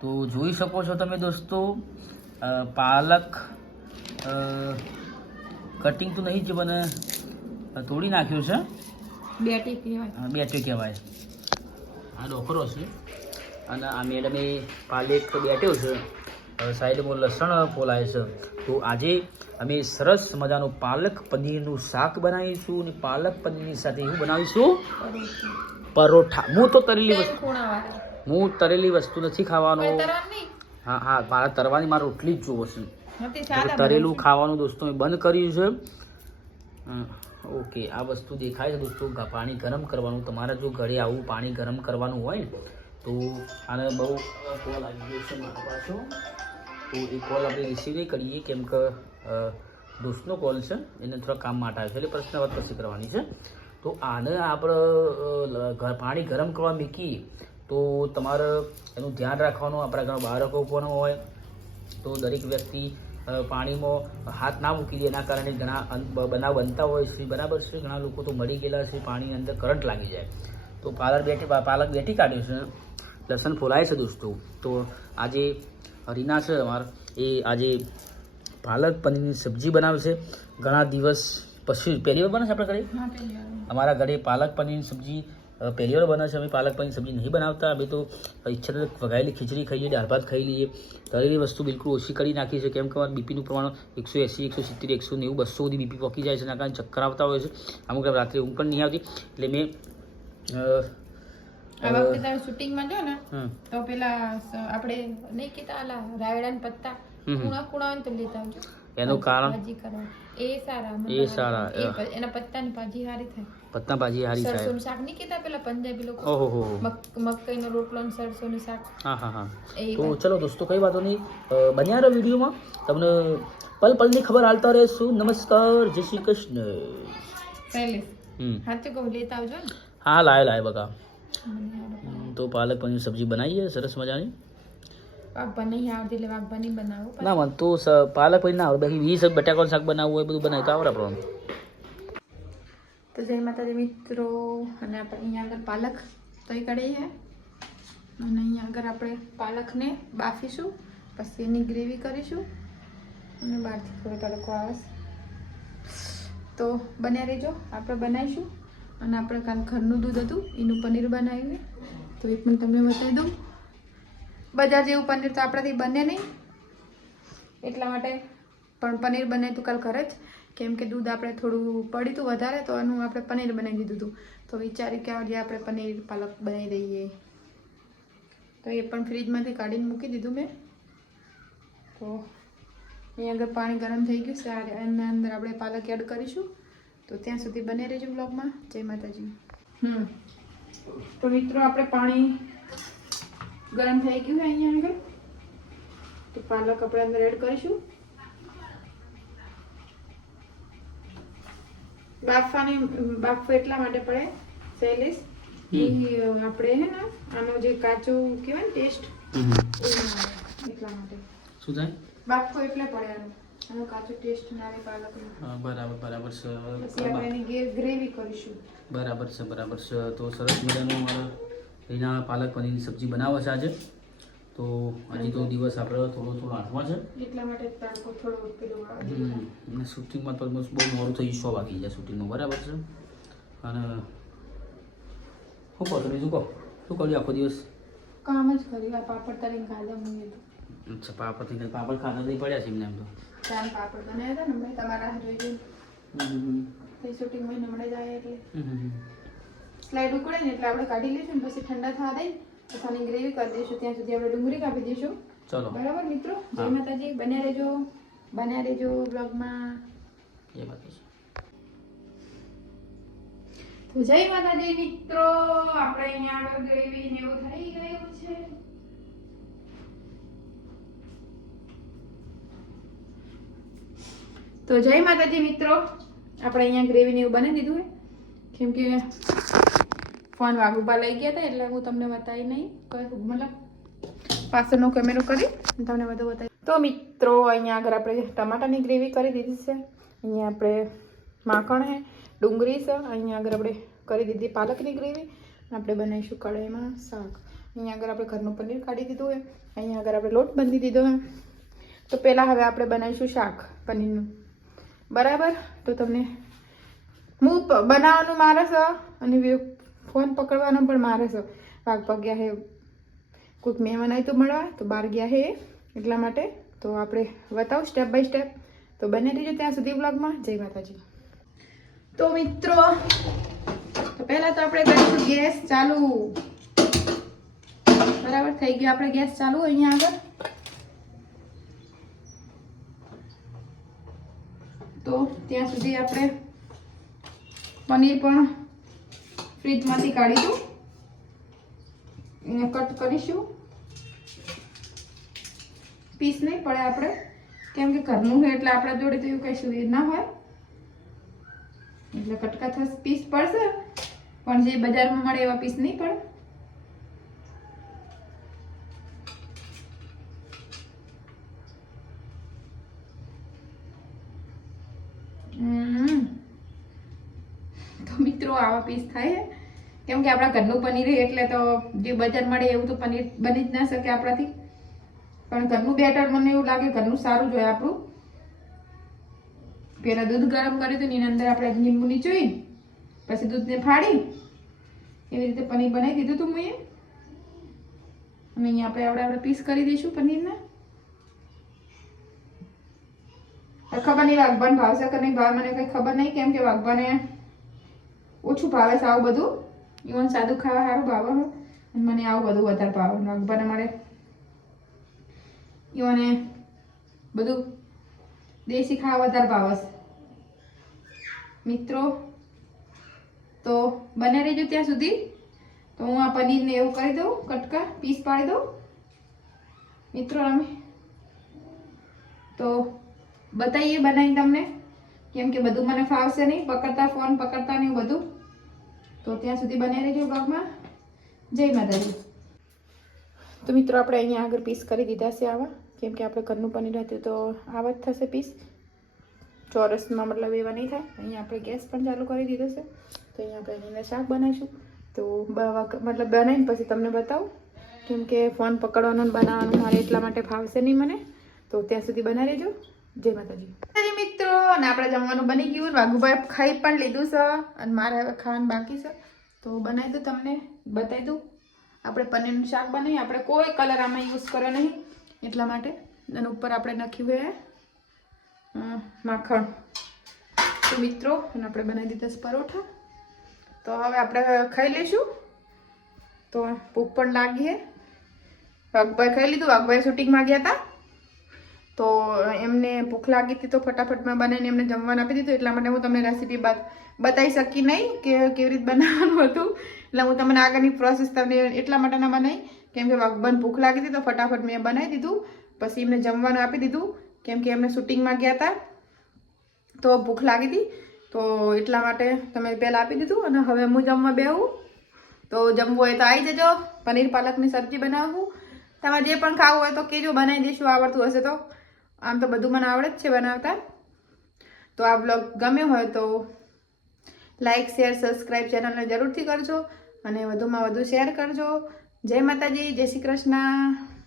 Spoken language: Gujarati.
તો જોઈ શકો છો તમે દોસ્તો પાલક કટિંગ તો નહીં જ મને તોડી નાખ્યું છે. બેટી કહેવાય. બેટે કહેવાય. આ ડોકરો છે. અને આ મેડમે પાલેક બેઠ્યો છે. સાઈડમાં લસણ ફોલાય છે. તો આજે અમે સરસ મજાનું પાલક પનીરનું શાક બનાવીશું અને પાલક પનીરની સાથે એવું બનાવીશું. પરોઠા. હું તો તરેલી વસ્તુ. હું તરેલી વસ્તુ નથી ખાવાનો. હા હા મારા તરવાની મારે રોટલી જ જોવો છે. તરેલું ખાવાનું દોસ્તો મેં બંધ કર્યું છે. ઓકે આ વસ્તુ દેખાય છે દોસ્તો પાણી ગરમ કરવાનું. તમારે જો ઘરે આવું પાણી ગરમ કરવાનું હોય ને તો આને બહુ કોલ આવી ગયો છે મારા પાછો. તો એ કોલ આપણે રિસીવ નહીં કરીએ કેમ કે દોસ્તનો કોલ છે એને થોડા કામ માટે આવ્યો છે એટલે પ્રશ્ન વાત પછી કરવાની છે. તો આને આપણે પાણી ગરમ કરવા મૂકીએ તો તમારે એનું ધ્યાન રાખવાનું આપણા ઘણા બાળકો પણ હોય. તો દરેક વ્યક્તિ પાણીમાં હાથ ના મૂકી દે એના કારણે ઘણા બનાવ બનતા હોય છે. બરાબર છે? ઘણા લોકો તો મળી ગયેલા છે પાણીની અંદર કરંટ લાગી જાય. તો પાલક બેટી પાલક બેટી કાઢ્યું છે. લસણ ફોલાય છે દોસ્તો. તો આજે રીના છે અમાર. એ આજે પાલક પનીરની સબ્જી બનાવે છે. ઘણા દિવસ પછી પહેલી વાર બને છે આપણે ઘરે. અમારા ઘરે પાલક પનીરની સબ્જી પહેલી વાર બને છે અમે પાલક પનીરની સબ્જી નહીં બનાવતા. અમે તો ઈચ્છા તો વઘાયેલી ખીચડી ખાઈએ દાળ ભાત ખાઈ લઈએ. તળેલી વસ્તુ બિલકુલ ઓછી કરી નાખી છે. કેમ કે અમારું બીપીનું પ્રમાણ એકસો એંસી એકસો સિત્તેર એકસો નેવું બસો સુધી બીપી પકી જાય છે એના કારણે ચક્કર આવતા હોય છે. અમુક રાત્રે ઊંઘ પણ નહીં આવતી. એટલે મેં આ વખતે તમે શૂટિંગમાં જો ને તો પેલા આપણે નહીં કીધા આલા પત્તા હમ હમ. કુણા કુણા હોય ને તો લેતા આવજો. એનું કારણ? એ સારા એ સારા, એ અ. પ- એના પત્તાની ભાજી સારી થાય. પત્તા ભાજી હારી થાય. સરસોનું શાક નહીં કીધા પેલા પંજાબી લોકો? ઓહો હો રોટલો ને સરસોનું શાક. હા હા હા. તો ચલો દોસ્તો કઈ વાતો નહીં. બન્યા રહો વિડીયોમાં. તમને પલ પલની ખબર હાલતા રહેશું. નમસ્કાર જય શ્રી કૃષ્ણ. પહેલે. હાથે કહું લેતા આવજો હા લાય લાય બકા. તો પાલક પનીર સબ્જી બનાવીએ. સરસ મજાની. વાઘબા નહીં આવડતી એટલે વાઘબા નહીં બનાવું ના મને તું પાલક પનીર ના આવડે બાકી વીસ બટાકાનું શાક બનાવવું હોય બધું બનાવી તો આવડે આપણને તો જય માતાજી મિત્રો અને આપણે અહીંયા આગળ પાલક તોય છે અને અહીંયા આગળ આપણે પાલકને બાફીશું પછી એની ગ્રેવી કરીશું અને બહારથી થોડો તડકો આવશે. તો બન્યા રહેજો આપણે બનાવીશું. અને આપણે કાલ ઘરનું દૂધ હતું એનું પનીર બનાવ્યું તો એ પણ તમને બતાવી દઉં. બજાર જેવું પનીર તો આપણાથી બને નહીં. એટલા માટે પણ પનીર બનાવ્યું હતું કાલ ઘરે જ. કેમ કે દૂધ આપણે થોડું પડ્યું હતું વધારે તો એનું આપણે પનીર બનાવી દીધું હતું તો વિચાર્યું કે આજે આપણે પનીર પાલક બનાવી દઈએ. તો એ પણ ફ્રીજમાંથી કાઢીને મૂકી દીધું મેં. તો અહીંયા આગળ પાણી ગરમ થઈ ગયું આ એના અંદર આપણે પાલક એડ કરીશું. તો ત્યાં સુધી બને રહેજો બ્લોગમાં. જય માતાજી. હમ. તો મિત્રો, આપણે પાણી ગરમ થઈ ગયું છે અહીંયા આગળ. તો પાલક આપણે અંદર એડ કરીશું. બાફવાની બાફવું એટલા માટે પડે કે આપણે હે ને આનો જે કાચો કહેવાય ને ટેસ્ટ એટલા માટે. શું થાય? બાફવું એટલે પડે આનો. આનો કાચો ટેસ્ટ ના આવે પાલકનો બરાબર બરાબર છે. પછી આપણે એની ગ્રેવી કરીશું. બરાબર છે બરાબર છે. તો સરસ મજાનું મારે એના પાલક પનીરની સબ્જી બનાવવા છે આજે. તો હજી તો દિવસ આપણે થોડો થોડો હાથમાં છે. એટલા માટે તડકો થોડો પેલો હમ, અને શૂટિંગમાં તો બસ બહુ મોડું થઈ સો વાગી જાય શૂટિંગમાં બરાબર છે. અને શું કહો તમે શું કહો? શું કર્યું આખો દિવસ? કામ જ કર્યું આ પાપડ તરીને ખાધા મૂકે તો. અચ્છા પાપડ થઈ પાપડ ખાધા નહીં પડ્યા છે એમને એમ તો? ચાલ પાપડ બનાવ્યા હતા ને મેં તમારા હાથ જોઈ. હમ, હમ, શૂટિંગમાં હમણાં જ આવ્યા એટલે. હમ, હમ. સ્લાઇડ ઉકળે ને એટલે આપણે કાઢી લઈશું પછી ઠંડા થવા દઈ પછી આની ગ્રેવી કરી દઈશું. ત્યાં સુધી આપણે ડુંગળી કાપી દઈશું. ચલો. બરાબર મિત્રો? જય માતાજી. બન્યા રહેજો. બન્યા રહેજો બ્લોગમાં જય માતાજી. તો જય માતાજી મિત્રો. આપણે અહીંયા આગળ ગ્રેવી ને એવું થઈ ગયું છે. તો જય માતાજી મિત્રો. આપણે અહીંયા ગ્રેવી ને એવું બનાવી દીધું છે કેમ કે ફોન વાગુબા લઈ ગયા હતા એટલે હું તમને બતાવી નહીં. કઈ મતલબ પાછળનો કેમેરો કરી તમને બધું બતાવી. તો મિત્રો, અહીંયા આગળ આપણે ટમાટાની ગ્રેવી કરી દીધી છે. અહીંયા આપણે માખણ છે, ડુંગળી છે. અહીંયા આગળ આપણે કરી દીધી પાલકની ગ્રેવી. આપણે બનાવીશું કઢાઈમાં શાક. અહીંયા આગળ આપણે ઘરનું પનીર કાઢી દીધું હોય અહીંયા આગળ આપણે લોટ બાંધી દીધો હોય તો પહેલાં હવે આપણે બનાવીશું શાક પનીરનું. બરાબર? તો તમને હું બનાવવાનું મારે છે, અને ફોન પકડવાનો પણ મારે છે. વાઘ પગ્યા હે, કોઈક મહેમાન આવી તો મળવા, તો બહાર ગયા હે એટલા માટે. તો આપણે બતાવું સ્ટેપ બાય સ્ટેપ તો બને રહીજો ત્યાં સુધી બ્લોગમાં જય માતાજી. તો મિત્રો પહેલા તો આપણે કરીશું ગેસ ચાલુ. બરાબર, થઈ ગયો આપણે ગેસ ચાલુ અહીંયા આગળ. તો ત્યાં સુધી આપણે પનીર પણ ફ્રીજમાંથી કાઢીશું એને કટ કરીશું. પીસ નહીં પડે આપણે. કેમ કે ઘરનું હોય એટલે આપણા જોડે તો એવું કંઈ સુવિધા ના હોય. એટલે કટકા થશે પીસ પડશે. પણ જે બજારમાં મળે એવા પીસ નહીં પડે હમ. તો મિત્રો, આવા પીસ થાય કેમ કે આપણા ઘરનું પનીર એટલે તો જે બજાર મળે એવું તો પનીર બની જ ના શકે આપણાથી. પણ ઘરનું બેટર મને એવું લાગે ઘરનું સારું જોઈએ આપણું. પહેલા દૂધ ગરમ કર્યું હતું એની અંદર આપણે લીંબુ નીચોઈ પછી દૂધને ફાડી. એવી રીતે પનીર બનાવી દીધું હતું મેં. અને અહીંયા આપણે આપણે આપણે પીસ કરી દઈશું પનીરના. ખબર નહીં, વાઘબાન ભાવશે કે નહીં ભાવ, મને કંઈ ખબર નહીં. કેમ કે વાઘબાને ઓછું ભાવે છે આવું બધું. ઇવન સાદું ખાવા સારું ભાવે અને મને આવું બધું વધારે ભાવે અકબર મળે. ઇવને બધું દેશી ખાવા વધારે ભાવે મિત્રો, તો બને રહેજો ત્યાં સુધી. તો હું આ પનીરને એવું કરી દઉં, કટકા, પીસ પાડી દઉં. મિત્રો, અમે તો બતાવીએ બનાવી તમને. કેમ કે બધું મને ફાવશે નહીં, પકડતા ફોન પકડતા નહીં બધું. તો ત્યાં સુધી બને રહેજો બ્લોગમાં જય માતાજી. તો મિત્રો, આપણે અહીંયા આગળ પીસ કરી દીધા છે આવા. કેમ કે આપણે ઘરનું પનીર હતું તો આવા જ થશે પીસ ચોરસમાં મતલબ એવા નહીં થાય. અહીંયા આપણે ગેસ પણ ચાલુ કરી દીધો છે. તો અહીંયા આપણે એની શાક બનાવીશું. તો મતલબ બનાવીને પછી તમને બતાવું. કેમ કે ફોન પકડવાનો બનાવવાનું મારે એટલા માટે ફાવશે નહીં મને. તો ત્યાં સુધી બનાવી લેજો જય માતાજી. મિત્રો અને આપણે જમવાનું બની ગયું. વાઘુભાઈ ખાઈ પણ લીધું છે અને મારે હવે ખાવાનું બાકી છે. તો બનાવી દઉં તમને, બતાવી દઉં. આપણે પનીરનું શાક બનાવીએ. આપણે કોઈ કલર આમાં યુઝ કર્યો નહીં, એટલા માટે. અને ઉપર આપણે નાખ્યું છે માખણ. તો મિત્રો અને આપણે બનાવી દીધા છે પરોઠા. તો હવે આપણે ખાઈ લઈશું. તો ભૂખ પણ લાગીએ વાઘભાઈ ખાઈ લીધું. વાઘભાઈ શૂટિંગમાં ગયા હતા. તો એમને ભૂખ લાગી હતી તો ફટાફટમાં બનાવીને એમને જમવાનું આપી દીધું. એટલા માટે હું તમને રેસીપી બતાવી શકી નહીં કે કેવી રીતે બનાવવાનું હતું. એટલે હું તમને આગળની પ્રોસેસ તમને એટલા માટે ના બનાવી કેમ કે વાઘબાન ભૂખ લાગી હતી તો ફટાફટ મેં બનાવી દીધું. પછી એમને જમવાનું આપી દીધું. કેમ કે એમને શૂટિંગમાં ગયા હતા. તો ભૂખ લાગી હતી. તો એટલા માટે તમે પહેલાં આપી દીધું અને હવે હું જમવા બેહું. તો જમવું હોય તો આવી જજો. પનીર પાલકની સબ્જી બનાવું. તમારે જે પણ ખાવું હોય તો કેજો બનાવી દઈશું. આવડતું હશે તો. આમ તો બધું મને આવડે જ છે બનાવતા. તો આ બ્લોગ ગમ્યો હોય તો લાઇક શેર સબસ્ક્રાઈબ ચેનલને જરૂરથી કરજો અને વધુમાં વધુ શેર કરજો. જય માતાજી, જય શ્રી કૃષ્ણ.